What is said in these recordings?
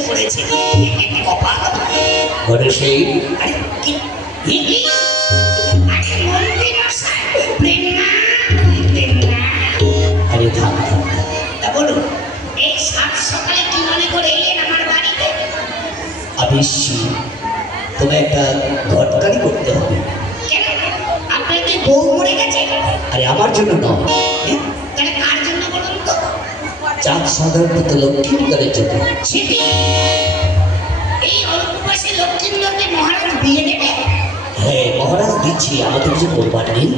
এসে পড়েছে কপাল ঘরে সেই আরে কি আরে মন্ত্রী মশাই প্রেম না আরে থাম থাম থাম। তা বলুন এই সাত সকালে কি মনে করে এলেন আমার বাড়িতে? আমি এসছি তোমায় একটা ঘটকারি করতে হবে। কেন আপনার কি বউ মরে গেছে? আরে আমার জন্য নয়, তাহলে কার জন্য বলুন তো? চাঁদ সাধারণত লক্ষ্মীকারের জন্য। সেটি এই অল্প বয়সে লক্ষ্মীন্দরকে মহারাজ বিয়ে দেবে? হ্যাঁ মহারাজ দিচ্ছি, আমাদের কিছু করবার নেই।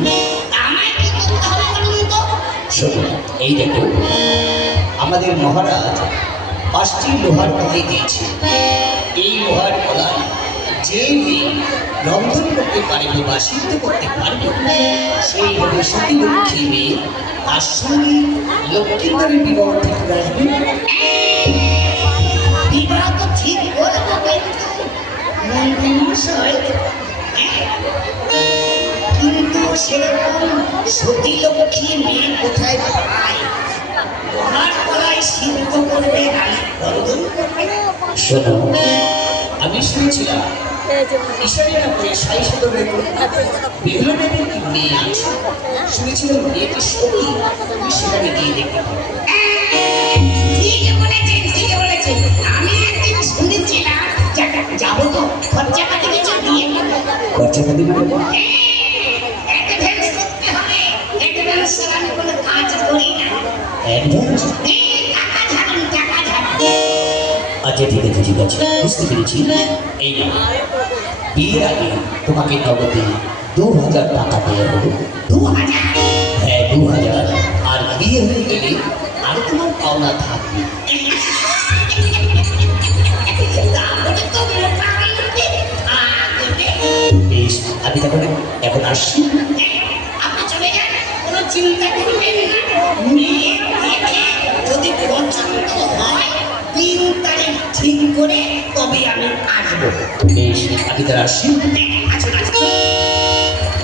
আমায় কি করতে হবে বলুন তো? শোনো এই দেখো, আমাদের মহারাজ 5টি লোহার কলাই দিয়েছে। এই লোহার কলাই যে মেয়ে রন্ধন করতে পারবে বা সিদ্ধ করতে পারবে সেই হবে সতী লক্ষ্মী মেয়ে। তার সঙ্গে লক্ষ্মীকারের বিবাহ ঠিক রাখবে। বিবাহ তো ঠিক করবো, কিন্তু মন্ত্রী মশাই কিন্তু সেরকম সতী লক্ষ্মী মেয়ে কোথায় পায়? লোহার কলায় সিদ্ধ করবে আর রন্ধন করবে? শোনো, আমি শুনেছিলাম ঈশ্বরীনাথে সাই সদরের বেহুলাদেবী কি মেয়ে আছে। শুনেছিলাম মেয়েটি সতী, তুমি সেখানে গিয়ে দেখতে পাবো। ঠিকই বলেছেন, ঠিকই বলেছেন। আমি একদিন শুনেছিলাম, যাবো তো খরচাপাতি কিছু দিয়ে নেবো। খরচাপাতি দেবো? অ্যাডভান্স করতে হবে। অ্যাডভান্স ছাড়া আমি কোনো কাজ করি না। অ্যাডভান্স? টাকা ঝাড়ুন, টাকা ঝাড়ুন। আচ্ছা ঠিক আছে ঠিক আছে, বুঝতে পেরেছি। এই না, বিয়ের আগে তোমাকে নগদে 2000 টাকা দেওয়া হলো। 2000? হ্যাঁ 2000। আর বিয়ে হয়ে গেলে আর তোমার পাওনা থাকবে। তাহলে তো মোটামুটি থাকবে। বেশ, আমি তাহলে এখন আসছি। আপনি চলে যান, কোনো চিন্তা করবেন না। মেয়ে দেখে যদি পছন্দ হয় 3 তারিখ ঠিক করে তবে আমি আসবো। বেশ, আমি তাহলে আসছি। আসুন আসুন।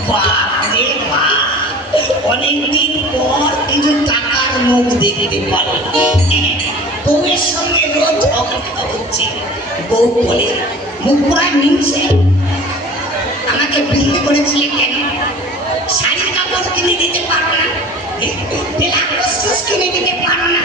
বাপরে বাপ, অনেকদিন পর কিছু টাকার মুখ দেখতে পারলাম। বউয়ের সঙ্গে রোজ ঝগড়া হচ্ছে। বউ বলে মুখ প্রায় নিমছে, আমাকে বিয়ে করেছিলে কেন? শাড়ি কাপড় কিনে দিতে পারো না? বেলা কিনে দিতে পারো না?